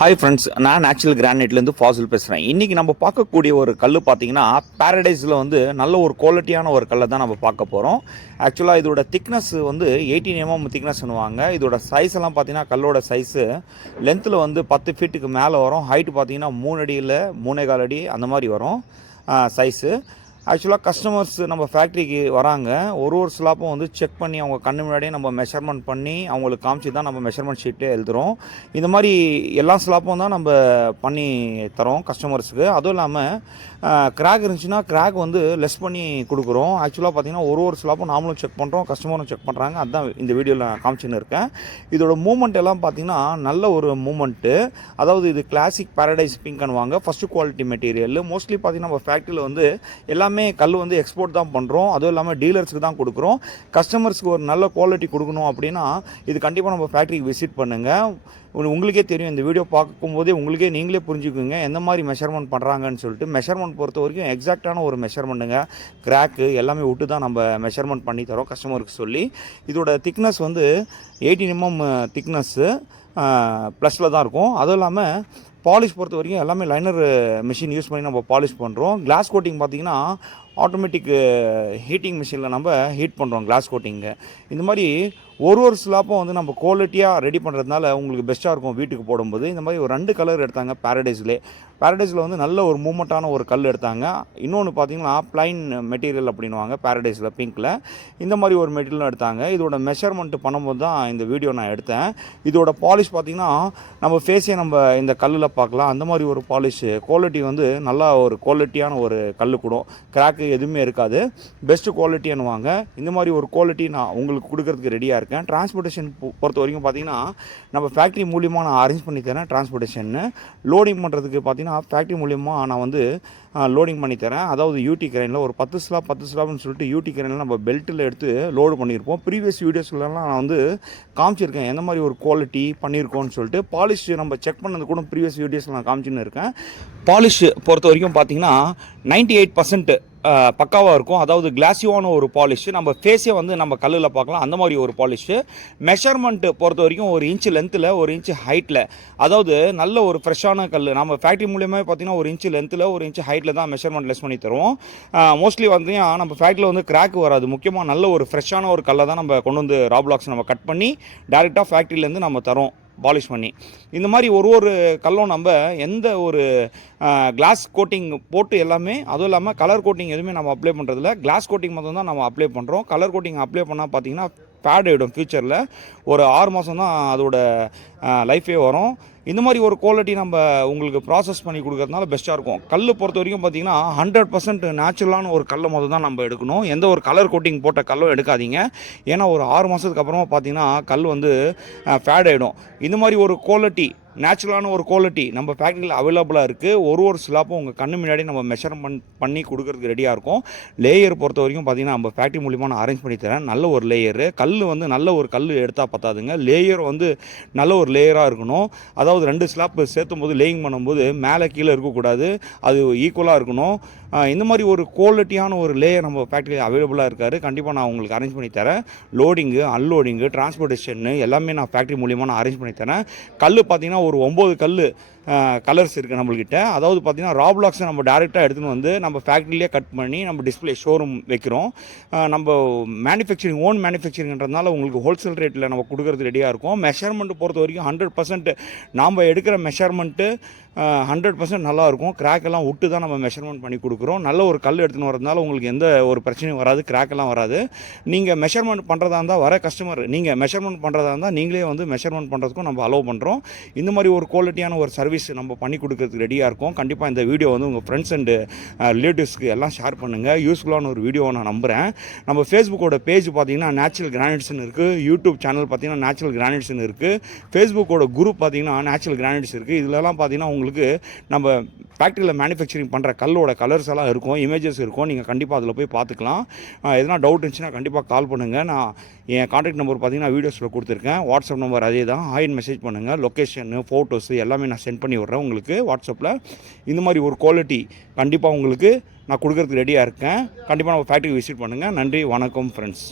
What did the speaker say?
Hi friends, நான் natural கிரானைட்லேருந்து Fazil பேசுகிறேன். இன்றைக்கி நம்ம பார்க்கக்கூடிய ஒரு கல் பார்த்தீங்கன்னா பேரடைஸில் நல்ல ஒரு குவாலிட்டியான ஒரு கல்லை தான் நம்ம பார்க்க போகிறோம். ஆக்சுவலாக இதோட திக்னஸ் 18 mm திக்னஸ் பண்ணுவாங்க. இதோட சைஸ் எல்லாம் பார்த்தீங்கன்னா கல்லோட சைஸு லென்த்தில் 10 ஃபீட்டுக்கு மேலே வரும். ஹைட்டு பார்த்தீங்கன்னா 3 அடியில் 3.25 அடி அந்த மாதிரி வரும் சைஸு. ஆக்சுவலாக கஸ்டமர்ஸ் நம்ம ஃபேக்ட்ரிக்கு வராங்க. ஒரு ஸ்லாப்பும் செக் பண்ணி அவங்க கண்ணு முன்னாடியே நம்ம மெஷர்மெண்ட் பண்ணி அவங்களுக்கு காமிச்சு தான் நம்ம மெஷர்மெண்ட் ஷீட்டே எழுதுகிறோம். இந்த மாதிரி எல்லா ஸ்லாப்பும் தான் நம்ம பண்ணி தரோம் கஸ்டமர்ஸுக்கு. அதுவும் இல்லாமல் கிராக் இருந்துச்சுன்னா கிராக் லெஸ் பண்ணி கொடுக்குறோம். ஆக்சுவலாக பார்த்திங்கன்னா ஒரு ஸ்லாப்பும் நாமளும் செக் பண்ணுறோம், கஸ்டமரும் செக் பண்ணுறாங்க. அதுதான் இந்த வீடியோவில் நான் காமிச்சுன்னு இருக்கேன். இதோட மூமெண்ட் எல்லாம் பார்த்திங்கன்னா நல்ல ஒரு மூமெண்ட்டு. அதாவது இது கிளாசிக் பேரடைஸ் பிங்க்னுவாங்க, ஃபஸ்ட்டு குவாலிட்டி மெட்டீரியல். மோஸ்ட்லி பார்த்திங்கன்னா நம்ம ஃபேக்ட்ரியில் எல்லாமே கல் எக்ஸ்போர்ட் தான் பண்ணுறோம். அதுவும் இல்லாமல் டீலர்ஸுக்கு தான் கொடுக்குறோம். கஸ்டமர்ஸ்க்கு ஒரு நல்ல குவாலிட்டி கொடுக்கணும் அப்படின்னா இது கண்டிப்பாக நம்ம ஃபேக்ட்ரிக்கு விசிட் பண்ணுங்கள். உங்களுக்கே தெரியும், இந்த வீடியோ பார்க்கும்போதே நீங்களே புரிஞ்சுக்குங்க எந்த மாதிரி மெஷர்மெண்ட் பண்ணுறாங்கன்னு சொல்லிட்டு. மெஷர்மெண்ட் பொறுத்த வரைக்கும் எக்ஸாக்டான ஒரு மெஷர்மெண்ட்டுங்க. கிராக்கு எல்லாமே விட்டு தான் நம்ம மெஷர்மெண்ட் பண்ணி தரோம் கஸ்டமருக்கு சொல்லி. இதோட திக்னஸ் 18 mm திக்னஸ்ஸு ப்ளஸில் தான் இருக்கும். அதுவும் இல்லாமல் பாலிஷ் பொறுத்த வரைக்கும் எல்லாமே லைனர் மிஷின் யூஸ் பண்ணி நம்ம பாலிஷ் பண்ணுறோம். கிளாஸ் கோட்டிங் பார்த்திங்கன்னா ஆட்டோமேட்டிக் ஹீட்டிங் மிஷினில் நம்ம ஹீட் பண்ணுறோம் கிளாஸ் கோட்டிங்கு. இந்த மாதிரி ஒரு ஸ்லாப்பும் நம்ம குவாலிட்டியாக ரெடி பண்ணுறதுனால உங்களுக்கு பெஸ்ட்டாக இருக்கும் வீட்டுக்கு போடும்போது. இந்த மாதிரி ஒரு 2 கலர் எடுத்தாங்க பேரடைஸில் நல்ல ஒரு மூமெண்ட்டான ஒரு கல் எடுத்தாங்க. இன்னொன்று பார்த்தீங்கன்னா ப்ளைன் மெட்டீரியல் அப்படின்வாங்க பேரடைஸில் பிங்க்கில். இந்த மாதிரி ஒரு மெட்டீரியலும் எடுத்தாங்க. இதோட மெஷர்மெண்ட்டு பண்ணும்போது தான் இந்த வீடியோ நான் எடுத்தேன். இதோட பாலிஷ் பார்த்திங்கன்னா நம்ம ஃபேஸே நம்ம இந்த கல்லில் பார்க்கலாம். அந்த மாதிரி ஒரு பாலிஷ் குவாலிட்டி நல்லா ஒரு குவாலிட்டியான ஒரு கல் கூட கிராக்கு எதுவுமே இருக்காது. பெஸ்ட்டு குவாலிட்டின்னுவாங்க. இந்த மாதிரி ஒரு குவாலிட்டி நான் உங்களுக்கு கொடுக்கறதுக்கு ரெடியாக இருக்கேன். டிரான்ஸ்போர்ட்டேஷன் பொறுத்த வரைக்கும் பார்த்திங்கன்னா நம்ம ஃபேக்ட்ரி மூலியமாக நான் அரேஞ்ச் பண்ணி தரேன். டிரான்ஸ்போர்ட்டேஷன்னு லோடிங் பண்ணுறதுக்கு பார்த்திங்கன்னா ஃபேக்ட்ரி மூலியமாக நான் லோடிங் பண்ணி தரேன். அதாவது யூடி கிரைனில் ஒரு 10 ஸ்லாப்னு சொல்லிட்டு யூடி கிரைனில் நம்ம பெல்ட்டில் எடுத்து லோடு பண்ணியிருப்போம். ப்ரீவியஸ் வீடியோஸ்லாம் நான் காமிச்சிருக்கேன் எந்த மாதிரி ஒரு குவாலிட்டி பண்ணியிருக்கோன்னு சொல்லிட்டு. பாலிஷ் நம்ம செக் பண்ணது கூட ப்ரீவியஸ் வீடியோஸில் நான் காமிச்சுன்னு இருக்கேன். பாலிஷ் பொறுத்த வரைக்கும் பார்த்திங்கன்னா 98% பக்காவாக இருக்கும். அதாவது கிளாஸிவான ஒரு பாலிஷு. நம்ம ஃபேஸே நம்ம கல்லில் பார்க்கலாம் அந்த மாதிரி ஒரு பாலிஷு. மெஷர்மெண்ட்டு பொறுத்த வரைக்கும் 1 இன்ச் லென்த்தில் 1 இன்ச் ஹைட்டில், அதாவது நல்ல ஒரு ஃப்ரெஷ்ஷான கல். நம்ம ஃபேக்ட்ரி மூலியமாக பார்த்திங்கன்னா 1 இன்ச் லென்த்தில் 1 இன்ச் ஹைட்டில் தான் மெஷர்மெண்ட் லெஸ் பண்ணி தருவோம். மோஸ்ட்லி நம்ம ஃபேக்ட்ரியில் கிராக் வராது. முக்கியமாக நல்ல ஒரு ஃப்ரெஷ்ஷான ஒரு கல்லை தான் நம்ம கொண்டு ரா பிளாக்ஸ் நம்ம கட் பண்ணி டேரெக்டாக ஃபேக்ட்ரியிலேருந்து நம்ம தரோம் பாலிஷ் பண்ணி. இந்த மாதிரி ஒரு கல்லும் நம்ம எந்த ஒரு கிளாஸ் கோட்டிங் போட்டு எல்லாமே, அதுவும் இல்லாமல் கலர் கோட்டிங் எதுவுமே நம்ம அப்ளை பண்ணுறதில்ல. கிளாஸ் கோட்டிங் மட்டும் தான் நம்ம அப்ளை பண்ணுறோம். கலர் கோட்டிங் அப்ளை பண்ணால் பார்த்திங்கன்னா பேட் ஆகிடும். ஃபியூச்சரில் ஒரு 6 மாதம் தான் அதோட லைஃபே வரும். இந்த மாதிரி ஒரு குவாலிட்டி நம்ம உங்களுக்கு ப்ராசஸ் பண்ணி கொடுக்கறதுனால பெஸ்ட்டாக இருக்கும். கல் பொறுத்த வரைக்கும் பார்த்திங்கன்னா 100% நேச்சுரலான ஒரு கல்லை தான் நம்ம எடுக்கணும். எந்த ஒரு கலர் கோட்டிங் போட்ட கல்லும் எடுக்காதீங்க. ஏன்னா ஒரு 6 மாதத்துக்கு அப்புறமா பார்த்திங்கன்னா கல் ஃபேட் ஆகிடும். இந்த மாதிரி ஒரு குவாலிட்டி நேச்சுரலான ஒரு குவாலிட்டி நம்ம ஃபேக்ட்ரியில் அவைலபிளாக இருக்குது. ஒரு ஸ்லாப்பும் உங்கள் கண்ணு முன்னாடி நம்ம மெஷர்மெண்ட் பண்ணி கொடுக்கறதுக்கு ரெடியாக இருக்கும். லேயர் பொறுத்த வரைக்கும் பார்த்திங்கன்னா நம்ம ஃபேக்ட்ரி மூலிமா நான் அரேஞ்ச் பண்ணி தரேன். நல்ல ஒரு லேயரு கல் நல்ல ஒரு கல் எடுத்தால் பத்தாதுங்க. லேயர் நல்ல ஒரு லேயராக இருக்கணும். அதாவது 2 ஸ்லாப் சேர்த்தும் போது லேயிங் பண்ணும்போது மேலே கீழே இருக்கக்கூடாது, அது ஈக்குவலாக இருக்கணும். இந்த மாதிரி ஒரு குவாலிட்டியான ஒரு லேயர் நம்ம ஃபேக்ட்ரியில் அவைலபிளாக இருக்கார். கண்டிப்பாக நான் உங்களுக்கு அரேஞ்ச் பண்ணி தரேன். லோடிங்கு, அன்லோடிங்கு, டிரான்ஸ்போர்ட்டேஷன் எல்லாமே நான் ஃபேக்ட்ரி மூலிமா நான் அரேஞ்ச் பண்ணி தரேன். கல் பார்த்திங்கன்னா ஒரு 9 கல் கலர்ஸ் இருக்குது நம்மள்கிட்ட. அதாவது பார்த்திங்கன்னா ரா பிளாக்ஸை நம்ம டேரெக்டாக எடுத்துன்னு நம்ம ஃபேக்ட்ரியிலே கட் பண்ணி நம்ம டிஸ்பிளே ஷோரூம் வைக்கிறோம். நம்ம மேனுஃபேக்சரிங் ஓன் மேனுஃபேக்சரிங்கிறதுனால உங்களுக்கு ஹோல்சேல் ரேட்டில் நம்ம கொடுக்குறது ரெடியாக இருக்கும். மெஷர்மெண்ட்டு பொறுத்த வரைக்கும் 100% நாம் எடுக்கிற மெஷர்மெண்ட்டு 100% நல்லாயிருக்கும். கிராக்கெல்லாம் விட்டு தான் நம்ம மெஷர்மெண்ட் பண்ணி கொடுக்குறோம். நல்ல ஒரு கல் எடுத்துன்னு வரதுனால உங்களுக்கு எந்த ஒரு பிரச்சனையும் வராது, கிராக்கெல்லாம் வராது. நீங்கள் மெஷர்மெண்ட் பண்ணுறதா இருந்தால் வர கஸ்டமர் நீங்கள் மெஷர்மெண்ட் பண்ணுறதா இருந்தால் நீங்களே மெஷர்மெண்ட் பண்ணுறதுக்கும் நம்ம அலோவ் பண்ணுறோம். இந்த மாதிரி ஒரு குவாலிட்டியான ஒரு சர்வீஸ் நம்ம பண்ணி கொடுக்கறதுக்கு ரெடியாக இருக்கும். கண்டிப்பாக இந்த வீடியோ உங்கள் ஃப்ரெண்ட்ஸ் அண்டு ரிலேட்டிவ்ஸ்க்கு எல்லாம் ஷேர் பண்ணுங்கள். யூஸ்ஃபுல்லான ஒரு வீடியோவை நான் நம்புகிறேன். நம்ம ஃபேஸ்புக்கோட பேஜ் பார்த்திங்கன்னா நேச்சுரல் கிரானைட்ஸ்னு இருக்குது. யூடியூப் சேனல் பார்த்திங்கன்னா நேச்சுரல் கிரானைட்ஸ்னு இருக்குது. ஃபேஸ்புக்கோட குரூப் பார்த்திங்கன்னா நேச்சுரல் கிரானைட்ஸ் இருக்குது. இதிலலாம் பார்த்திங்கன்னா உங்களுக்கு நம்ம ஃபேக்ட்ரியில் மேனுஃபேக்சரிங் பண்ணுற கல்லோட கலர்ஸ் எல்லாம் இருக்கும், இமேஜஸ் இருக்கும். நீங்கள் கண்டிப்பாக அதில் போய் பார்த்துக்கலாம். எதனா டவுட் இருந்துச்சுன்னா கண்டிப்பாக கால் பண்ணுங்கள். நான் என் கான்டாக்ட் நம்பர் பார்த்திங்கன்னா வீடியோஸில் கொடுத்துருக்கேன். வாட்ஸ்அப் நம்பர் அதே தான். மெசேஜ் பண்ணுங்கள். லொக்கேஷனு, ஃபோட்டோஸு எல்லாமே நான் சென்ட் பண்ணி விட்றேன் உங்களுக்கு வாட்ஸ்அப்பில். இந்த மாதிரி ஒரு குவாலிட்டி கண்டிப்பாக உங்களுக்கு நான் கொடுக்கறதுக்கு ரெடியாக இருக்கேன். கண்டிப்பாக நம்ம ஃபேக்ட்ரிக்கு விசிட் பண்ணுங்கள். நன்றி, வணக்கம் ஃப்ரெண்ட்ஸ்.